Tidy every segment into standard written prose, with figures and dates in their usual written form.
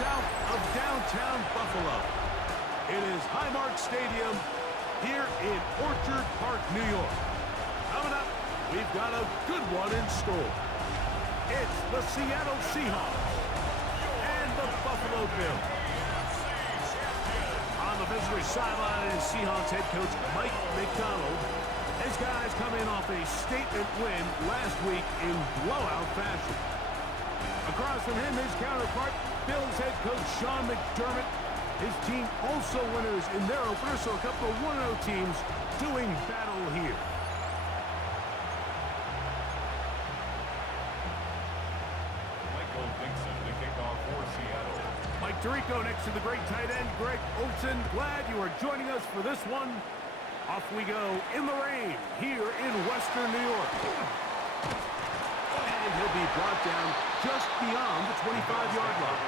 south of downtown Buffalo. It is Highmark Stadium here in Orchard Park, New York. Coming up, we've got a good one in store. It's the Seattle Seahawks and the Buffalo Bills. On the visitor's sideline is Seahawks head coach Mike McDonald. His guys come in off a statement win last week in blowout fashion. Across from him, his counterpart, Bills head coach Sean McDermott. His team also winners in their opener, so a couple of 1-0 teams doing battle here. Mike Tirico next to the great tight end, Greg Olsen. Glad you are joining us for this one. Off we go in the rain here in Western New York. And he'll be brought down just beyond the 25-yard line.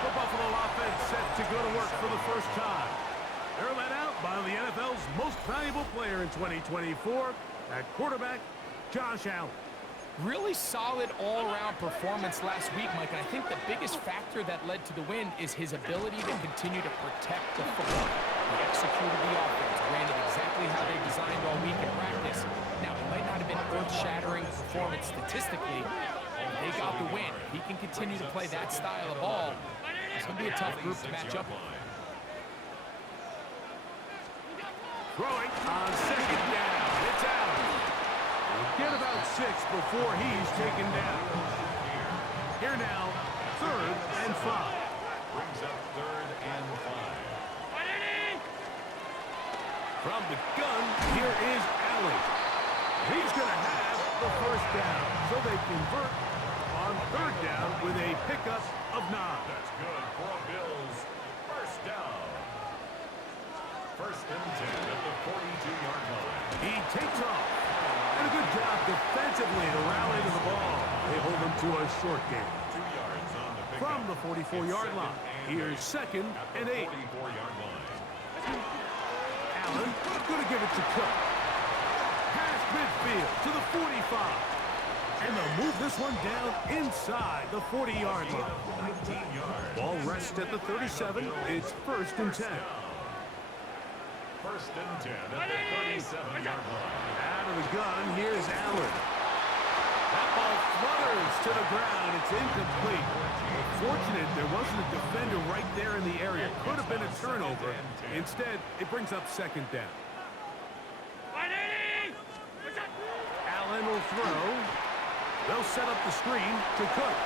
The Buffalo offense set to go to work for the first time. They're led out by the NFL's most valuable player in 2024, at quarterback, Josh Allen. Really solid all-around performance last week, Mike, and I think the biggest factor that led to the win is his ability to continue to protect the football. He executed the offense, ran it exactly how they designed all week in practice. Now, it might not have been earth-shattering performance statistically, but they got the win. If he can continue to play that style of ball, it's going to be a tough group to match up with. Throwing on second down. It's out. Get about 6 before he's taken down. Here now, 3rd and 5. Brings up 3rd and 5. From the gun, here is Allen. He's going to have the first down, so they convert on 3rd down with a pickup of 9. That's good for a Bills first down. 1st and 10 at the 42-yard line. He takes off. And a good job defensively to rally to the ball. They hold him to a short game. 2 yards on the pickup. From the 44-yard line, here's 2nd and 8. 44-yard line. Allen going to give it to Cook. Past midfield to the 45. And they'll move this one down inside the 40-yard line. 19 yards. Ball rests at the 37. It's 1st and 10. 1st and 10 at the 37-yard line. Out of the gun, here's Allen. That ball flutters to the ground. It's incomplete. Fortunate there wasn't a defender right there in the area. Could have been a turnover. Instead, it brings up 2nd down. Allen will throw. They'll set up the screen to Cook.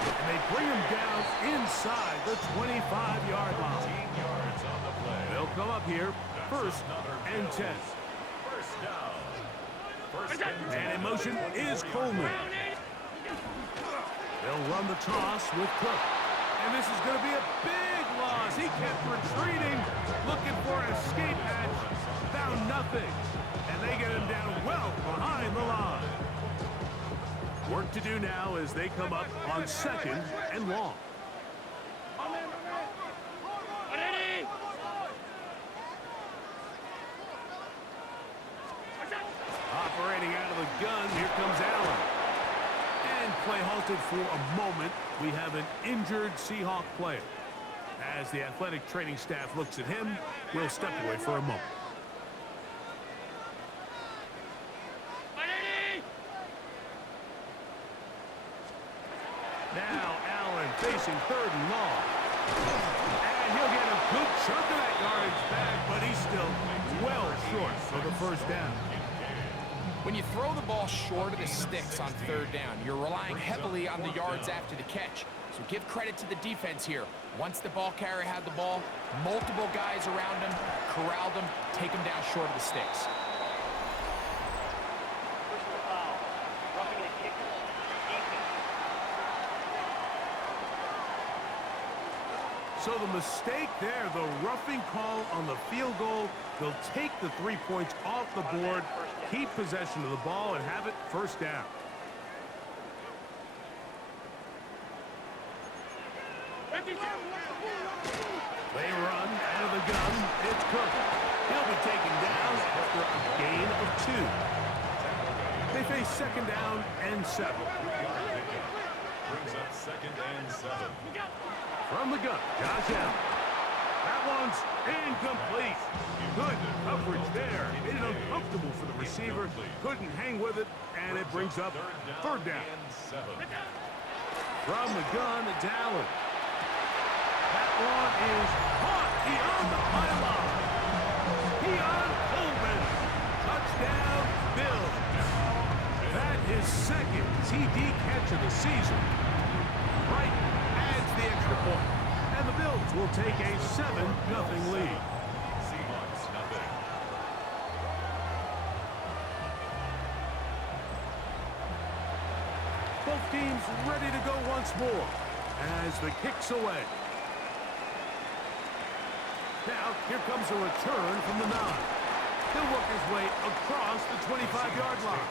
And they bring him down inside the 25-yard line. 18 yards on the play. They'll come up here, 1st and 10. First down. 1st and 10. And in motion is Coleman. They'll run the toss with Cook. And this is going to be a big loss. He kept retreating, looking for an escape hatch. Found nothing. And they get him down well behind the line. Work to do now as they come up on 2nd and long. Operating out of the gun, here comes Allen. And play halted for a moment. We have an injured Seahawk player. As the athletic training staff looks at him, we'll step away for a moment. Now Allen facing 3rd and long. And he'll get a good chunk of that yardage back, but he's still well short for the first down. When you throw the ball short of the sticks on 3rd down, you're relying heavily on the yards after the catch. So give credit to the defense here. Once the ball carrier had the ball, multiple guys around him, corralled him, take him down short of the sticks. So the mistake there, the roughing call on the field goal, they'll take the 3 points off the board, keep possession of the ball, and have it 1st down. They run out of the gun. It's Cook. He'll be taken down after a gain of 2. They face 2nd down and 7. brings up 2nd and 7. From the gun, Josh Allen. That one's incomplete. Good coverage there. Made it uncomfortable for the receiver. Couldn't hang with it, and it brings up 3rd down. From the gun, it's Allen. That one is caught beyond the pylon. Beyond Coleman. Touchdown, Bills. That is 2nd TD catch of the season. Right adds the extra point. And the Bills will take a 7-0 lead. Seahawks, nothing. Both teams ready to go once more as the kick's away. Now, here comes a return from the 9. He'll work his way across the 25-yard line.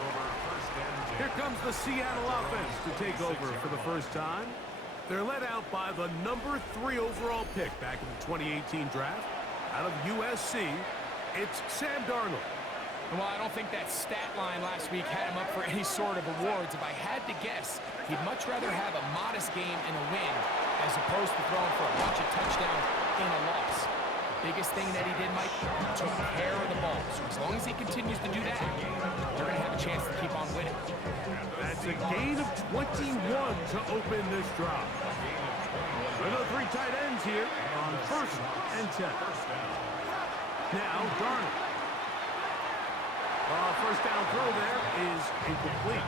Here comes the Seattle offense to take over for the first time. They're led out by the number 3 overall pick back in the 2018 draft. Out of USC, it's Sam Darnold. Well, I don't think that stat line last week had him up for any sort of awards. If I had to guess, he'd much rather have a modest game and a win as opposed to throwing for a bunch of touchdowns in a loss. The biggest thing that he did, Mike, he took care of the ball. So as long as he continues to do that, they're going to have a chance to keep on winning. That's a gain of 21 to open this drive. Another 3 tight ends here on 1st and 10. Now, Darnold. First down throw there is incomplete.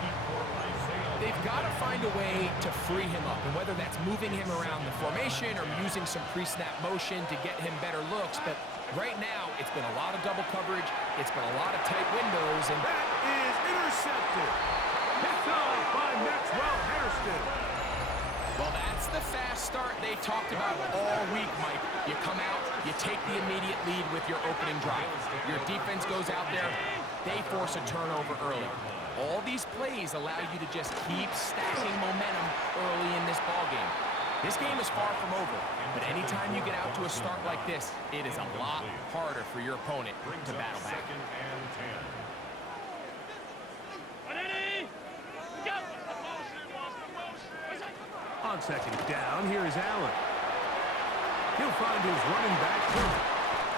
They've got to find a way to free him up, and whether that's moving him around the formation or using some pre-snap motion to get him better looks. But right now, it's been a lot of double coverage. It's been a lot of tight windows. And that is intercepted. Picked off by Maxwell Hairston. Well, that's the fast start they talked about all week, Mike. You come out, you take the immediate lead with your opening drive. Your defense goes out there, they force a turnover early. All these plays allow you to just keep stacking momentum early in this ballgame. This game is far from over, but anytime you get out to a start like this, it is a lot harder for your opponent to battle back. On 2nd down, here is Allen. He'll find his running back, Turner.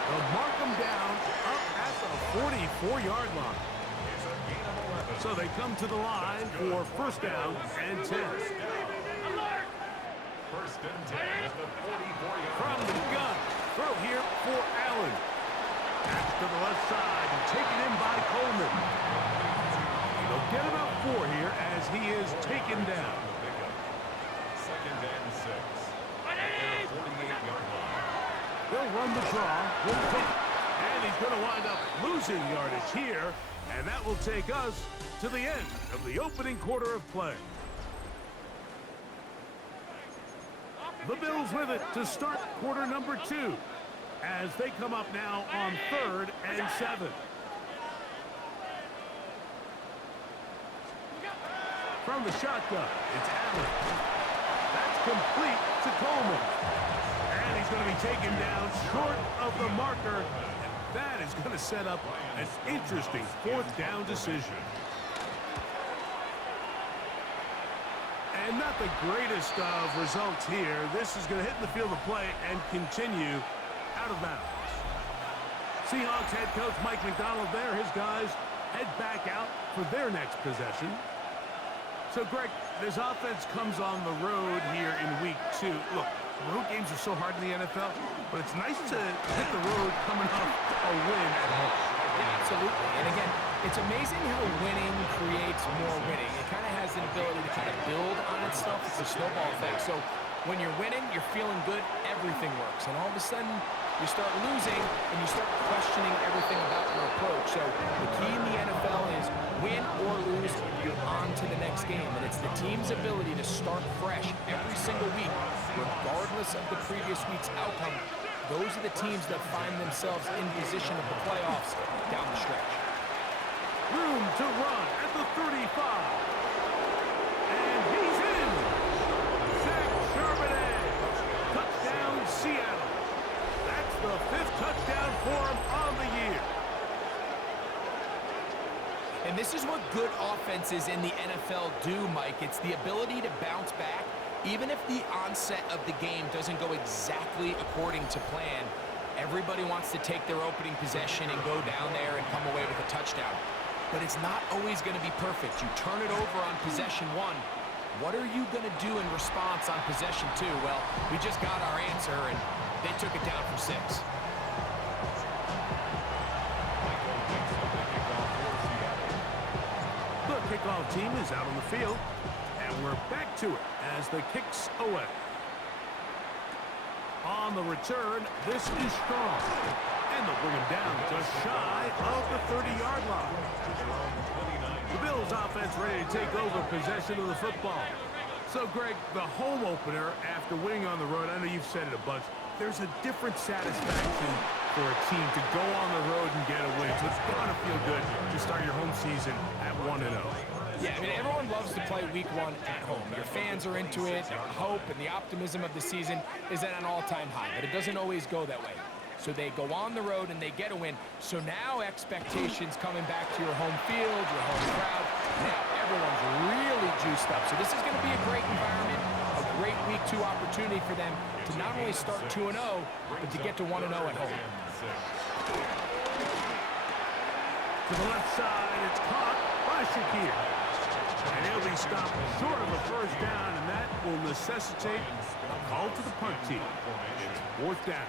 They'll mark him down up at the 44-yard line. So they come to the line for 1st down and 10. 1st and 10 at the 44-yard From the gun, throw here for Allen. Back to the left side and taken in by Coleman. They'll get about 4 here as he is taken down. 2nd and 6. At the 48-yard line. They'll run the draw with Cook. And he's going to wind up losing yardage here. And that will take us to the end of the opening quarter of play. The Bills with it to start quarter number 2 as they come up now on 3rd and 7. From the shotgun, it's Allen. That's complete to Coleman. And he's going to be taken down short of the marker. And that is going to set up an interesting 4th down decision. And not the greatest of results here. This is going to hit in the field of play and continue out of bounds. Seahawks head coach Mike McDonald there. His guys head back out for their next possession. So, Greg, this offense comes on the road here in week 2. Look, road games are so hard in the NFL, but it's nice to hit the road coming off a win at home. Yeah, absolutely. And again, it's amazing how winning creates more winning. It kind of has an ability to kind of build on itself. It's a snowball effect. So when you're winning, you're feeling good, everything works. And all of a sudden, you start losing, and you start questioning everything about your approach. So the key in the NFL is win or lose, you're on to the next game. And it's the team's ability to start fresh every single week, regardless of the previous week's outcome. Those are the teams that find themselves in position of the playoffs down the stretch. Room to run at the 35. And he's in. Zach Charbonnet. Touchdown, Seattle. That's the 5th touchdown for him on the year. And this is what good offense offenses in the NFL do, Mike. It's the ability to bounce back, even if the onset of the game doesn't go exactly according to plan. Everybody wants to take their opening possession and go down there and come away with a touchdown. But it's not always going to be perfect. You turn it over on possession one. What are you going to do in response on possession two? Well, we just got our answer, and they took it down for 6. The kickoff team is out on the field, and we're back to it as the kick's away. On the return, this is strong. And they'll bring him down just shy of the 30-yard line. The Bills offense ready to take over possession of the football. So, Greg, the home opener after winning on the road, I know you've said it a bunch, there's a different satisfaction for a team to go on the road and get a win. So it's going to feel good to start your home season at 1-0. Yeah, I mean, everyone loves to play week 1 at home. Your fans are into it. The hope and the optimism of the season is at an all-time high, but it doesn't always go that way. So they go on the road and they get a win. So now expectations coming back to your home field, your home crowd. Now everyone's really juiced up. So this is going to be a great environment, a great week 2 opportunity for them to not only start 2-0, but to get to 1-0 at home. To the left side, it's caught by Shakir. And he'll be stopped short of a first down, and that will necessitate a call to the punt team. It's 4th down.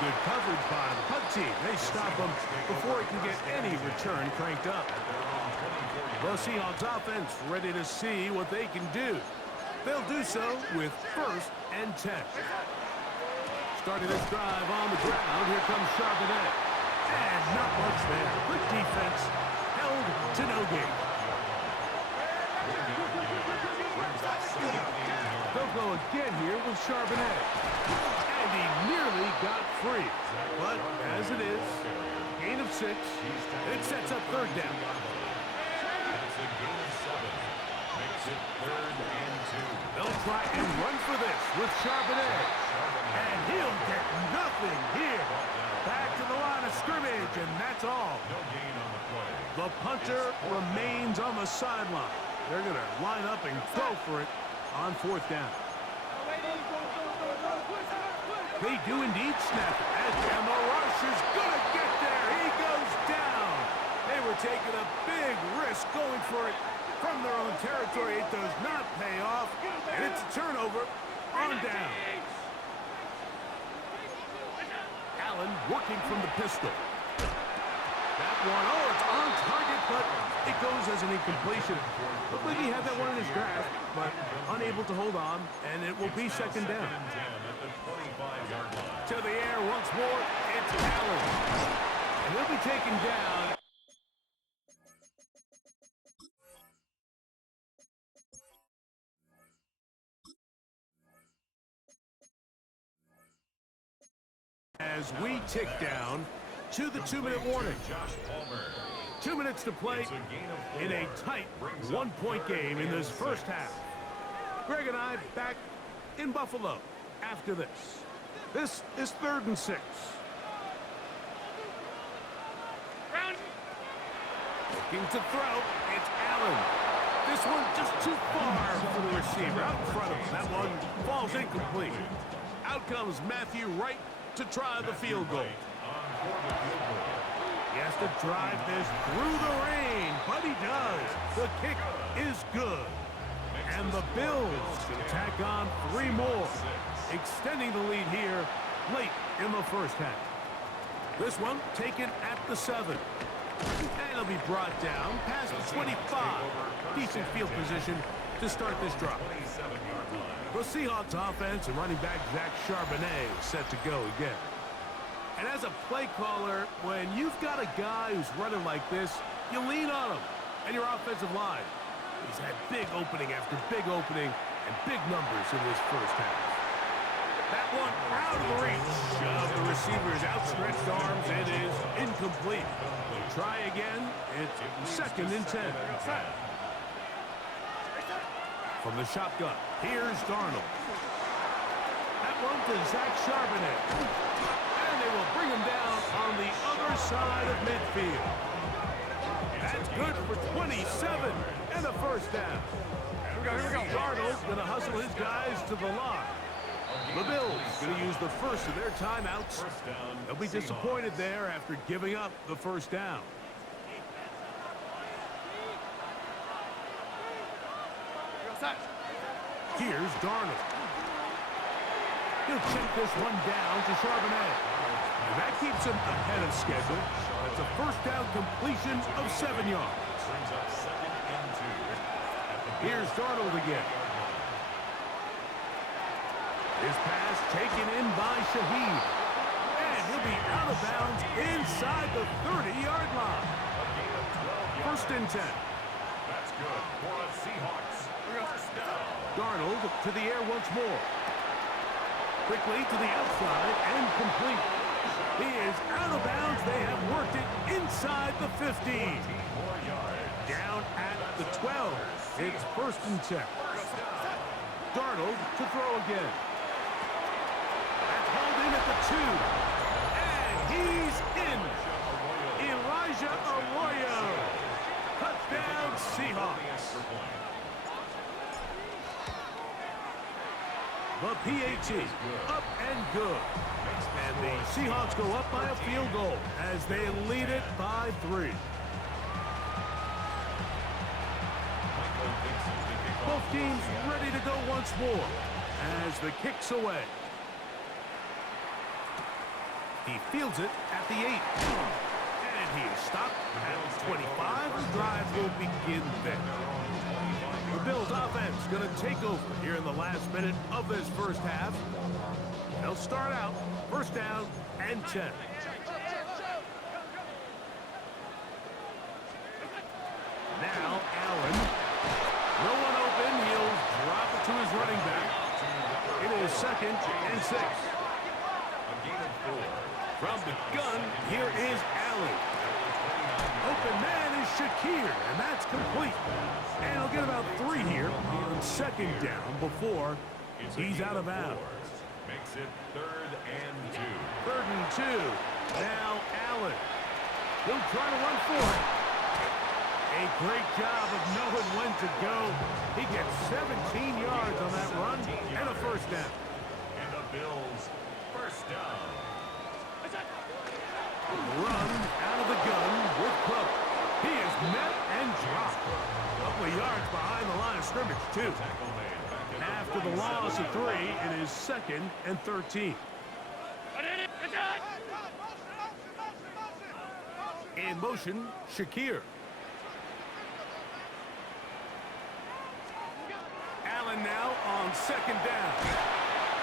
Good coverage by the punt team. They stop him before he can get any return cranked up. The Seahawks offense ready to see what they can do. They'll do so with 1st and 10. Starting this drive on the ground, here comes Charbonnet. And not much there. Good defense, held to no gain. They'll go again here with Charbonnet. And he nearly got free. But as it is, gain of 6. It sets up 3rd down. It's a gain of 7. Makes it 3rd and 2. They'll try and run for this with Charbonnet. And he'll get nothing here. Back to the line of scrimmage, and that's all. No gain on the play. The punter remains on the sideline. They're going to line up and go for it on 4th down. They do indeed snap it. And the rush is going to get there. He goes down. They were taking a big risk going for it from their own territory. It does not pay off. And it's a turnover on down. Allen working from the pistol. That one, oh, it's on target, but it goes as an incompletion. Looked like he had that one in his grasp, but unable to hold on, and it will be 2nd down. To the air once more, it's Allen. And he'll be taken down. As we tick down to the 2-minute warning. 2 minutes to play in a tight 1-point game in this first half. Greg and I back in Buffalo after this. This is 3rd and 6. Looking to throw, it's Allen. This one just too far for the receiver. Out in front of him. That one falls incomplete. Out comes Matthew Wright to try the field goal. He has to drive this through the rain, but he does. The kick is good. And the Bills can tack on 3 more, extending the lead here late in the first half. This one taken at the 7. And it'll be brought down past the 25. Decent field position to start this drive. The Seahawks offense and running back Zach Charbonnet is set to go again. And as a play caller, when you've got a guy who's running like this, you lean on him and your offensive line. He's had big opening after big opening and big numbers in this first half. That one out of the reach of the receiver's outstretched arms. It is incomplete. They'll try again. It's 2nd and 10. From the shotgun, here's Darnold. That one to Zach Charbonnet. And they will bring him down on the other side of midfield. That's good for 27 and a first down. Here we go. Darnold's going to hustle his guys to the line. The Bills going to use the first of their timeouts. They'll be disappointed there after giving up the first down. Here's Darnold. He'll check this one down to Charbonnet. And that keeps him ahead of schedule. That's a first down completion of 7 yards. Here's Darnold again. His pass taken in by Shaheed. And he'll be out of bounds inside the 30-yard line. First and 10. That's good for the Seahawks. First down. Darnold to the air once more. Quickly to the outside and complete. He is out of bounds. They have worked it inside the 15. Down at the 12. It's first and 10. Darnold to throw again. That's hauled in at the 2. And he's in. Elijah Arroyo. Touchdown Seahawks. The PAT up and good. And the Seahawks go up by a field goal as they lead it by 3. Both teams ready to go once more as the kick's away. He fields it at the 8. And he is stopped at the 25. The drive will begin there. The Bills offense going to take over here in the last minute of this first half. They'll start out first down and 10. Now Allen. No one open. He'll drop it to his running back. It is second and 6. From the gun, here is Allen. Open man is Shakir, and that's complete. And he'll get about 3 here on second down before he's out of bounds. Makes it third and 2. Third and 2. Now Allen. He'll try to run for it. A great job of knowing when to go. He gets 17 yards on that run and a first down. And the Bills first down. Run out of the gun with Cook. He is met and dropped. A couple of yards behind the line of scrimmage, too. After the loss of 3, it is second and 13. In motion, Shakir. Allen now on second down.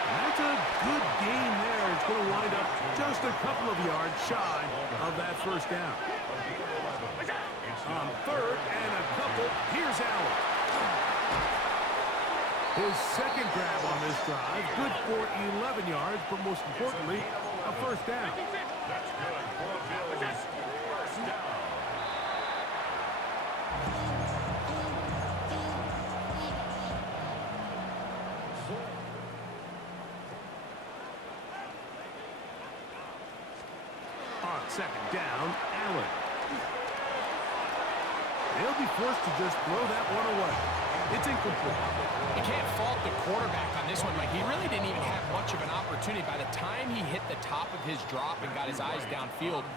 And that's a good game there. It's going to wind up just a couple of yards shy of that first down. On third and a couple, here's Allen. His second grab on this drive, good for 11 yards, but most importantly, a first down. That's good for the Bills. First down. On second down, Allen. They'll be forced to just throw that one away. It's incomplete. You can't fault the quarterback on this one, Mike. He really didn't even have much of an opportunity. By the time he hit the top of his drop and got his eyes downfield,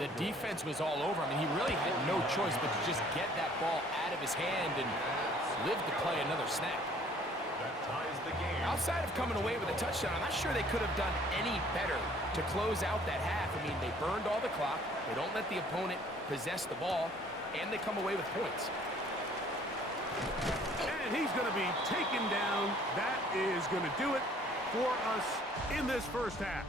the defense was all over him, and he really had no choice but to just get that ball out of his hand and live to play another snap. That ties the game. Outside of coming away with a touchdown, I'm not sure they could have done any better to close out that half. I mean, they burned all the clock. They don't let the opponent possess the ball, and they come away with points. And he's going to be taken down. That is going to do it for us in this first half.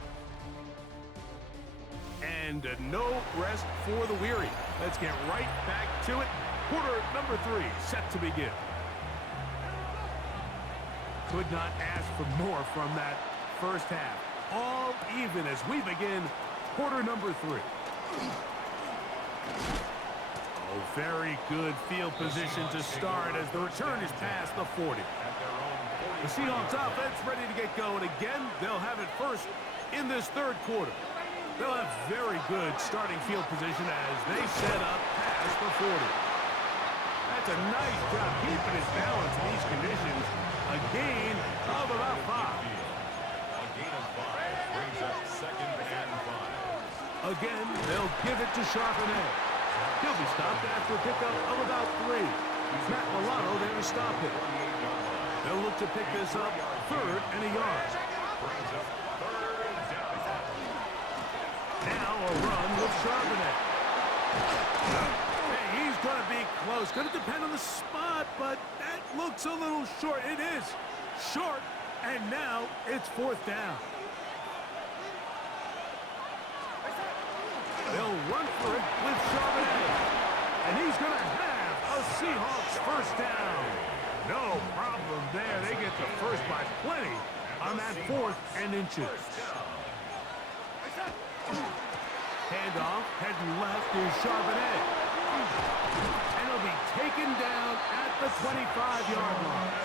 And no rest for the weary. Let's get right back to it. Quarter number 3 set to begin. Could not ask for more from that first half. All even as we begin quarter number 3. Oh, very good field position to start as the return is past the 40. At their own The Seahawks offense ready to get going again. They'll have it first in this third quarter. They'll have very good starting field position as they set up pass for 40. That's a nice job keeping his balance in these conditions. A gain of about 5. A gain of 5 brings up 2nd and 5. Again, they'll give it to Charbonnet. He'll be stopped after a pickup of about 3. Matt Milano there to stop it. They'll look to pick this up 3rd and a yard. Brings up 3rd down. Now a run with Charbonnet. Hey, he's going to be close. Going to depend on the spot, but that looks a little short. It is short, and now it's 4th down. They'll run for it with Charbonnet. And he's going to have a Seahawks first down. No problem there. They get the first by plenty on that 4th and inches. Handoff, heading left is Charbonnet. And he'll be taken down at the 25-yard line.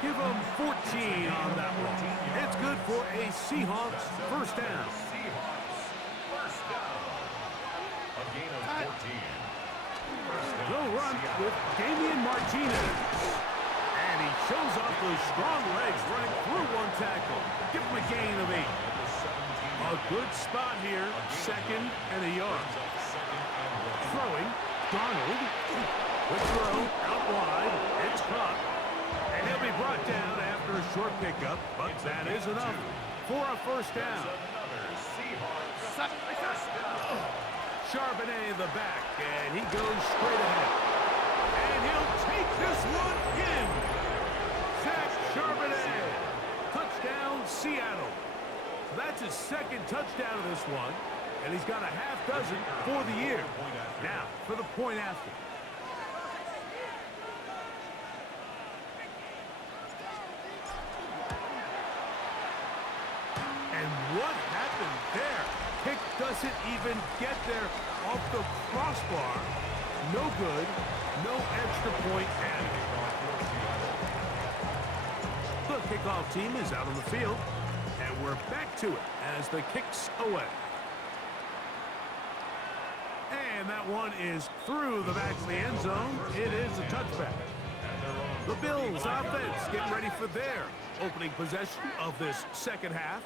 Give him 14 on that one. It's good for a Seahawks first down. First down. A gain of 14. They'll run with Benjamynn Martinez. And he shows off those strong legs running through one tackle. Give him a gain of 8. A good spot here, 2nd and a yard. Throwing, Donald. Quick throw, out wide. It's caught. And he'll be brought down after a short pickup, but that is enough for a first down. Charbonnet the back, and he goes straight ahead. And he'll take this one in. Zach Charbonnet. Touchdown, Seattle. That's his 2nd touchdown of this one, and he's got a half dozen for the year. Now, for the point after. And what happened there? Kick doesn't even get there off the crossbar. No good. No extra point added. The kickoff team is out on the field. And we're back to it as the kick's away. And that one is through the back of the end zone. It is a touchback. The Bills offense getting ready for their opening possession of this second half.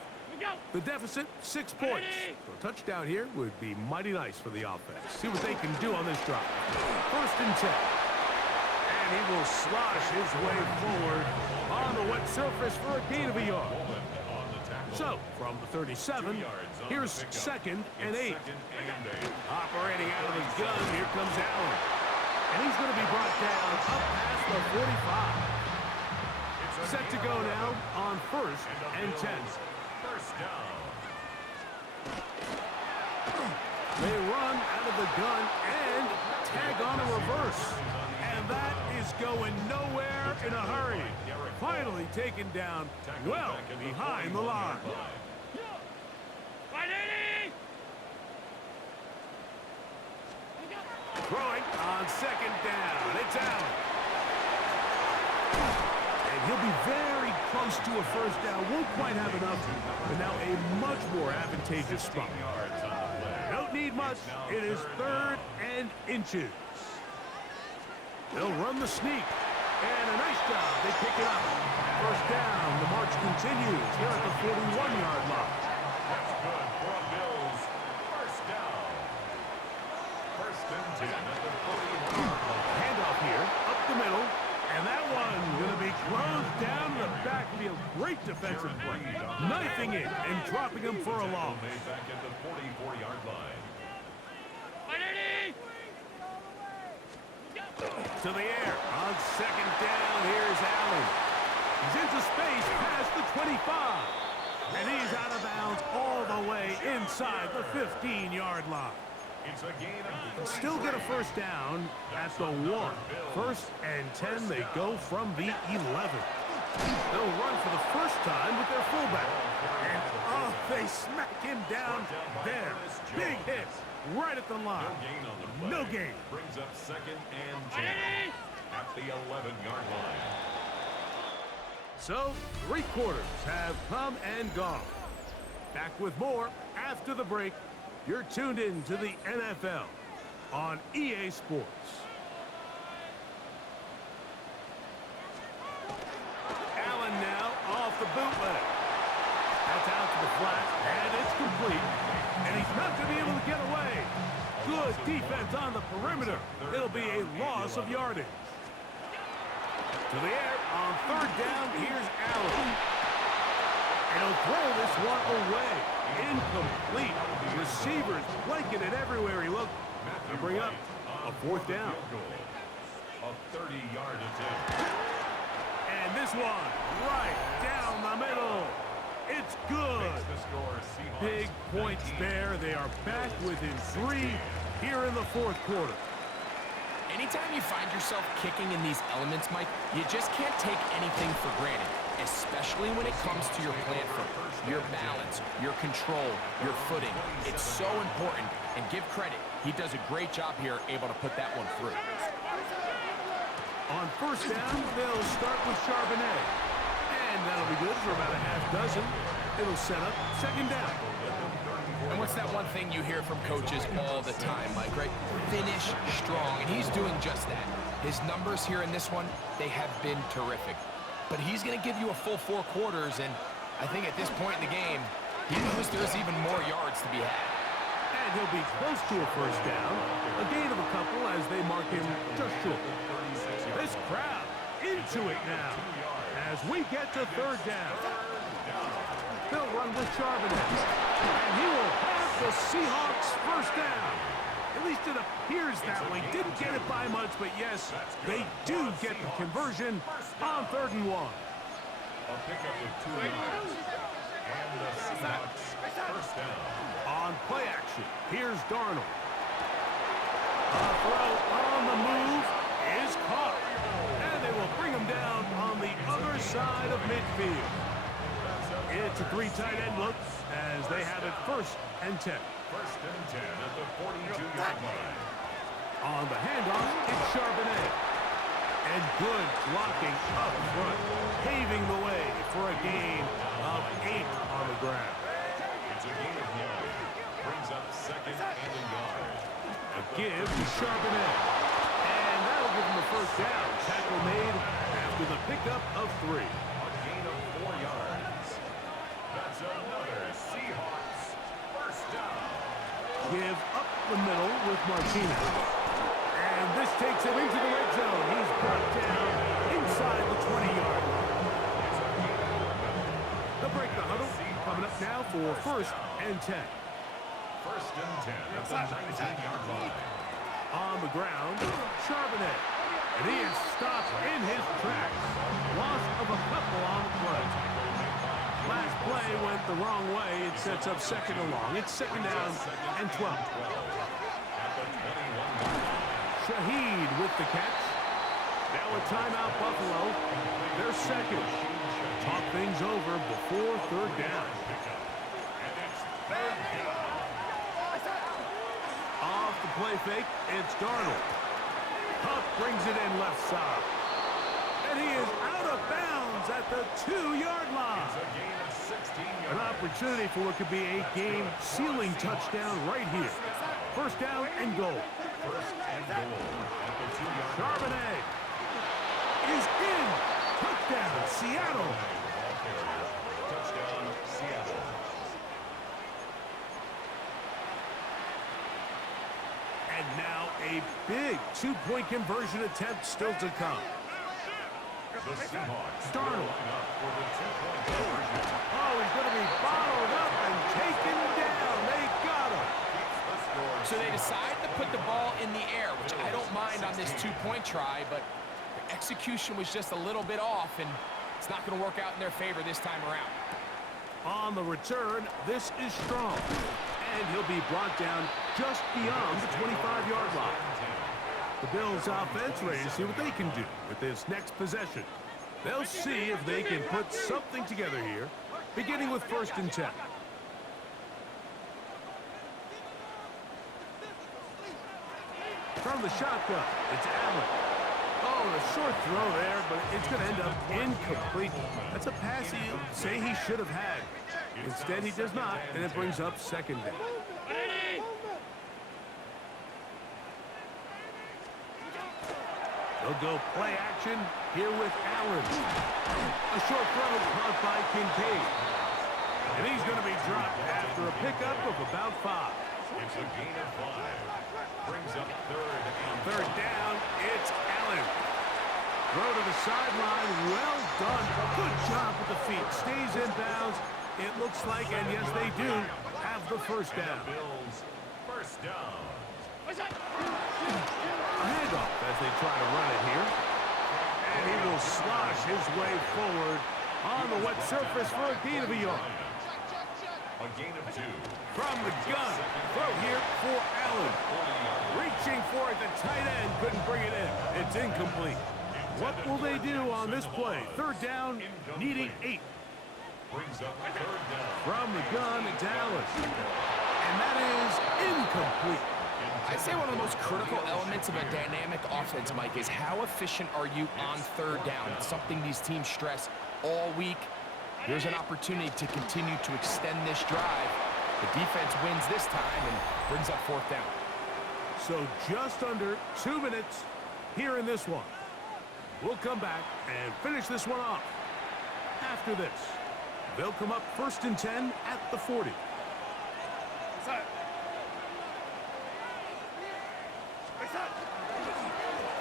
The deficit, 6 points. So a touchdown here would be mighty nice for the offense. See what they can do on this drive. 1st and 10. And he will slosh his way forward on the wet surface for a gain of a yard. So, from the 37, here's 2nd and 8. Operating out of the gun, here comes Allen. And he's going to be brought down up past the 45. Set to go now on 1st and 10. First down. They run out of the gun and tag on a reverse. And that is going nowhere in a hurry. Finally taken down well behind the line. Throwing on 2nd down. It's Allen. And he'll be very close to a first down. Won't quite have enough, but now a much more advantageous spot. Don't need much. It is 3rd and inches. They'll run the sneak. And a nice job. They pick it up. First down. The march continues here at the 41-yard line. That's good for a Bills. First down. 1st and 10 at the 41-yard line. Handoff here, up the middle. And that one going to be closed down the backfield. Great defensive play. Knifing it and dropping him for a loss. Made back at the 44-yard line. To the air on 2nd down. Here's Allen. He's into space past the 25. And he's out of bounds all the way inside the 15-yard line. It's a gain of Still get a first down at the 1. 1st and 10. They go from the 11. They'll run for the first time with their fullback. And, oh, they smack him down there. Big hit right at the line. No gain. Brings up 2nd and 10 at the 11-yard line. So, 3 quarters have come and gone. Back with more after the break. You're tuned in to the NFL on EA Sports. Allen now off the bootleg. That's out to the flat, and it's complete. And he's not going to be able to get away. Good defense on the perimeter. It'll be a loss of yardage. To the air on 3rd down. Here's Allen. And he'll throw this one away. Incomplete. Receivers blanketed everywhere he looked. To bring up a 4th down. A 30-yard attempt. And this one right down the middle. It's good. Big points there. They are back within 3 here in the 4th quarter. Anytime you find yourself kicking in these elements, Mike, you just can't take anything for granted, especially when it comes to your plant foot, your balance, your control, your footing. It's so important, and give credit. He does a great job here, able to put that one through. On 1st down, they'll start with Charbonnet. And that'll be good for about a half dozen. It'll set up 2nd down. And what's that one thing you hear from coaches all the time, Mike, right? Finish strong, and he's doing just that. His numbers here in this one, they have been terrific. But he's going to give you a full 4 quarters, and I think at this point in the game, he knows there's even more yards to be had. And he'll be close to a 1st down. A gain of a couple as they mark him just short. This crowd into it now as we get to 3rd down. They'll run with Charbonnet. And he will have the Seahawks 1st down. At least it appears that way. Didn't get it by much, but yes, they do get the conversion on 3rd and 1. A pickup of 2 yards. And the Seahawks 1st down. On play action, here's Darnold. A throw on the move is caught. And they will bring him down on the other side of midfield. It's a 3 tight end look as they have it 1st and 10. 1st and 10 at the 42-yard line. On the handoff, it's Charbonnet. And good blocking up front, paving the way for a gain of 8 on the ground. It's a gain of 1. Brings up 2nd and a yard. A give to Charbonnet. And that'll give him the 1st down. Tackle made after the pickup of 3. A gain of 4 yards. That's another Seahawks 1st down. Give up the middle with Martinez. And this takes him into the red zone. He's brought down inside the 20-yard line. They'll break the huddle. Coming up now for 1st and 10. 1st and 10 at the 19-yard line. On the ground, Charbonnet. And he is stopped in his tracks. Loss of a couple on the play. Last play went the wrong way. It sets up 2nd and long. It's 2nd down and 12. Shaheed with the catch. Now a timeout, Buffalo. They're 2nd. Talk things over before 3rd down. Off the play fake, it's Darnold. Huff brings it in left side. And he is out of bounds at the 2-yard line. An opportunity for what could be a game-sealing touchdown right here. 1st down and goal. 1st and goal at the 2-yard line. Charbonnet is in. Touchdown, Seattle. Touchdown, Seattle. And now a big 2-point conversion attempt still to come. The Seahawks Darnold. line up for the 2-point conversion. Oh, he's going to be bottled up and taken down. They got him. So they decide to put the ball in the air, which I don't mind on this 2-point try, but the execution was just a little bit off, and it's not going to work out in their favor this time around. On the return, this is strong. And he'll be brought down just beyond the 25-yard line. The Bills offense ready to see what they can do with this next possession. They'll see if they can put something together here, beginning with 1st and 10. From the shotgun, it's Allen. Oh, and a short throw there, but it's going to end up incomplete. That's a pass you say he should have had. Instead, he does not, and it brings up second down. They'll go play action here with Allen. A short throw caught by Kincaid. And he's going to be dropped after a pickup of about 5. It's a gain of 5. Brings up third. Third down, it's Allen. Throw to the sideline, well done. Good job with the feet. Stays in bounds. It looks like, and yes, they do, have the first down. Bills, first down. A handoff as they try to run it here. And he will slosh his way forward on the wet surface for a gain of a yard. A gain of 2. From the gun, throw here for Allen. Reaching for it, the tight end couldn't bring it in. It's incomplete. What will they do on this play? Third down, needing 8. Brings up third down. From the gun, Dallas. And that is incomplete. I'd say one of the most critical elements of a dynamic offense, Mike, is how efficient are you on third down? It's something these teams stress all week. Here's an opportunity to continue to extend this drive. The defense wins this time and brings up fourth down. So just under 2 minutes here in this one. We'll come back and finish this one off. After this, they'll come up 1st and 10 at the 40.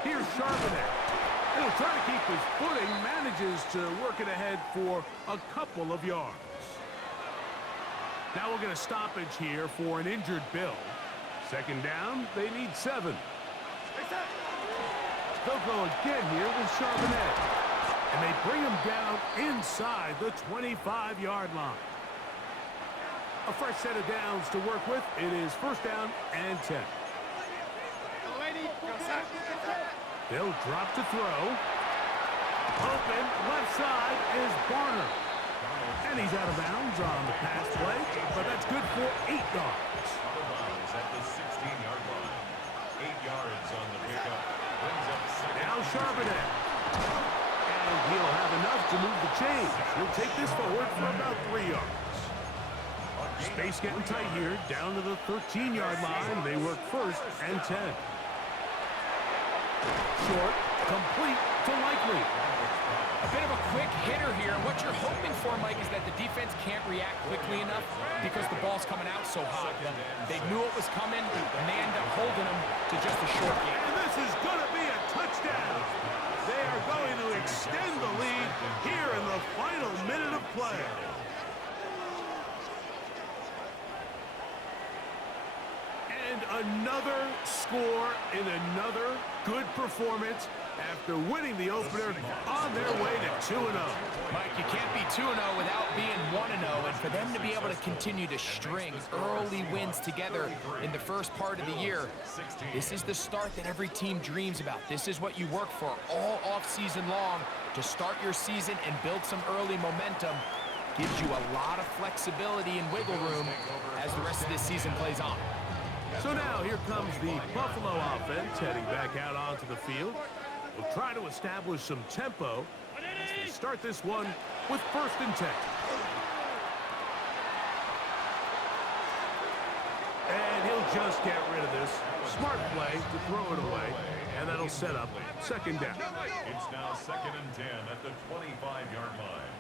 Here's Charbonnet. He'll try to keep his footing, manages to work it ahead for a couple of yards. Now we'll get a stoppage here for an injured Bill. Second down, they need 7. They'll go again here with Charbonnet. And they bring him down inside the 25-yard line. A fresh set of downs to work with. It is 1st down and 10. They'll drop to throw. Open, left side is Barner. And he's out of bounds on the pass play, but that's good for 8 yards. Out of bounds at the 16-yard line. 8 yards on the pickup. Brings up second. Now Charbonnet. And he'll have enough to move the chains. He'll take this forward for about 3 yards. Space getting tight here, down to the 13-yard line. They work 1st and 10. Short, complete to Likely. A bit of a quick hitter here. What you're hoping for, Mike, is that the defense can't react quickly enough because the ball's coming out so hot. They knew it was coming, and they end up holding them to just a short game. And this is going to be a touchdown. They are going to extend the lead here in the final minute of play. And another score in another good performance after winning the opener on their way to 2-0. Mike, you can't be 2-0 without being 1-0, and for them to be able to continue to string early wins together in the first part of the year, this is the start that every team dreams about. This is what you work for all offseason long, to start your season and build some early momentum. Gives you a lot of flexibility and wiggle room as the rest of this season plays on. So now here comes the Buffalo offense heading back out onto the field. We'll try to establish some tempo as they start this one with 1st and 10. And he'll just get rid of this. Smart play to throw it away, and that'll set up 2nd down. It's now 2nd and 10 at the 25-yard line.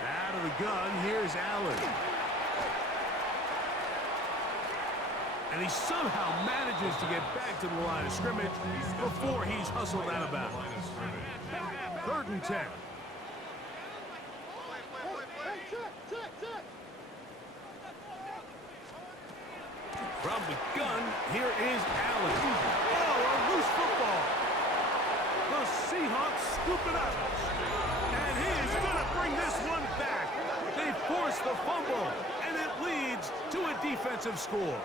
Out of the gun, here's Allen. And he somehow manages to get back to the line of scrimmage before he's hustled out of bounds. 3rd and 10. From the gun, here is Allen. Oh, a loose football. The Seahawks scoop it up. And he is going to bring this one back. They force the fumble, and it leads to a defensive score.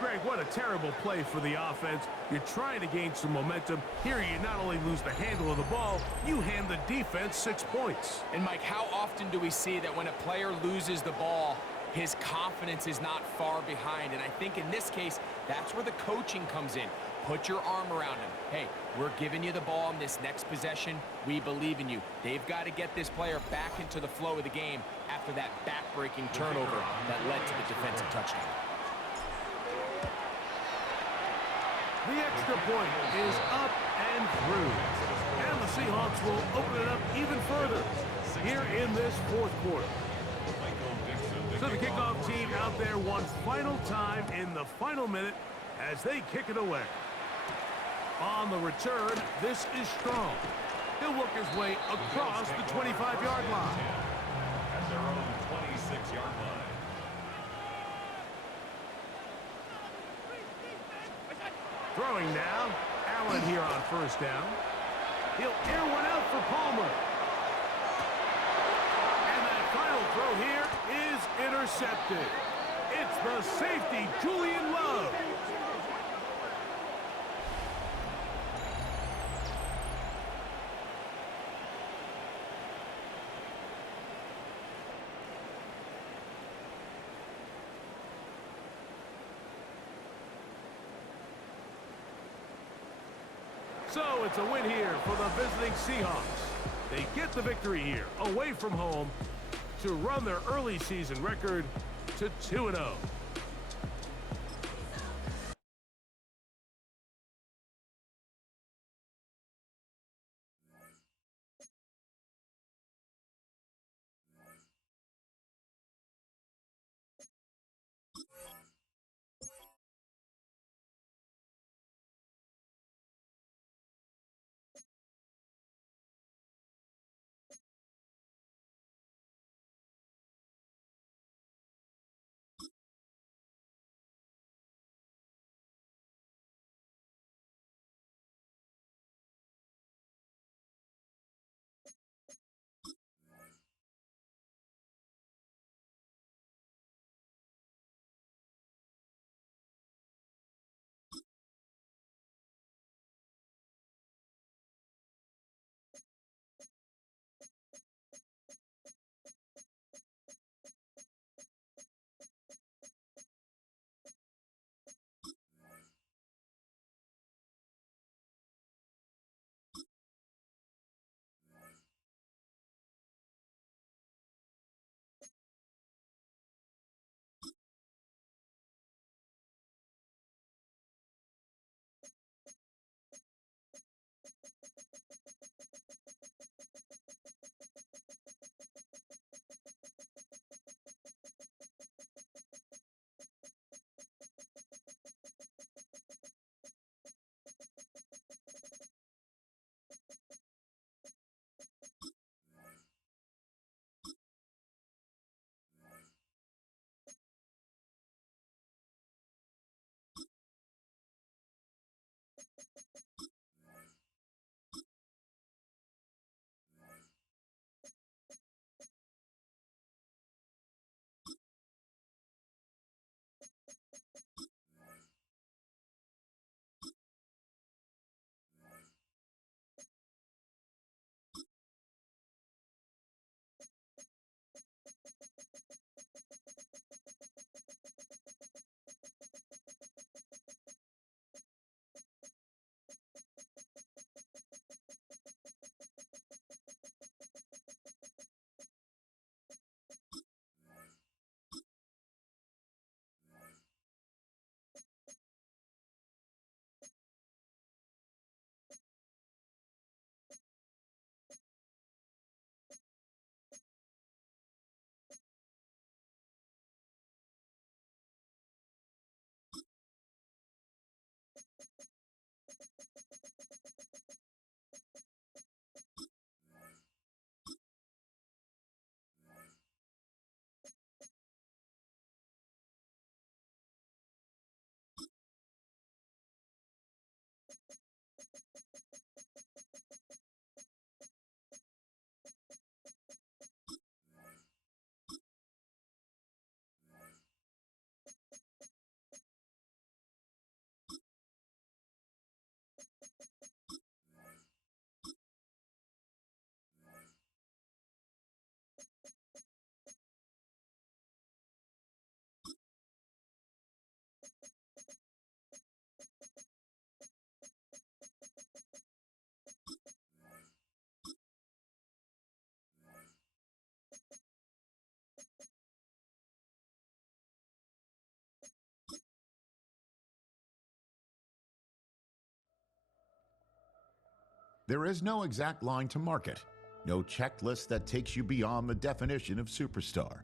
Greg, what a terrible play for the offense. You're trying to gain some momentum. Here you not only lose the handle of the ball, you hand the defense 6 points. And Mike, how often do we see that when a player loses the ball, His confidence is not far behind, and I think in this case, that's where the coaching comes in. Put your arm around him. Hey, we're giving you the ball in this next possession. We believe in you. They've got to get this player back into the flow of the game after that back-breaking turnover that led to the defensive touchdown. The extra point is up and through. And the Seahawks will open it up even further here in this fourth quarter. So the kickoff team out there one final time in the final minute as they kick it away. On the return, this is Strong. He'll work his way across the 25-yard line. At their own 26-yard line. Throwing now, Allen here on first down. He'll air one out for Palmer. And that final throw here is intercepted. It's the safety, Julian Love. So it's a win here for the visiting Seahawks. They get the victory here, away from home, to run their early season record to 2-0. There is no exact line to market, no checklist that takes you beyond the definition of superstar.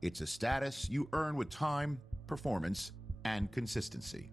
It's a status you earn with time, performance, and consistency.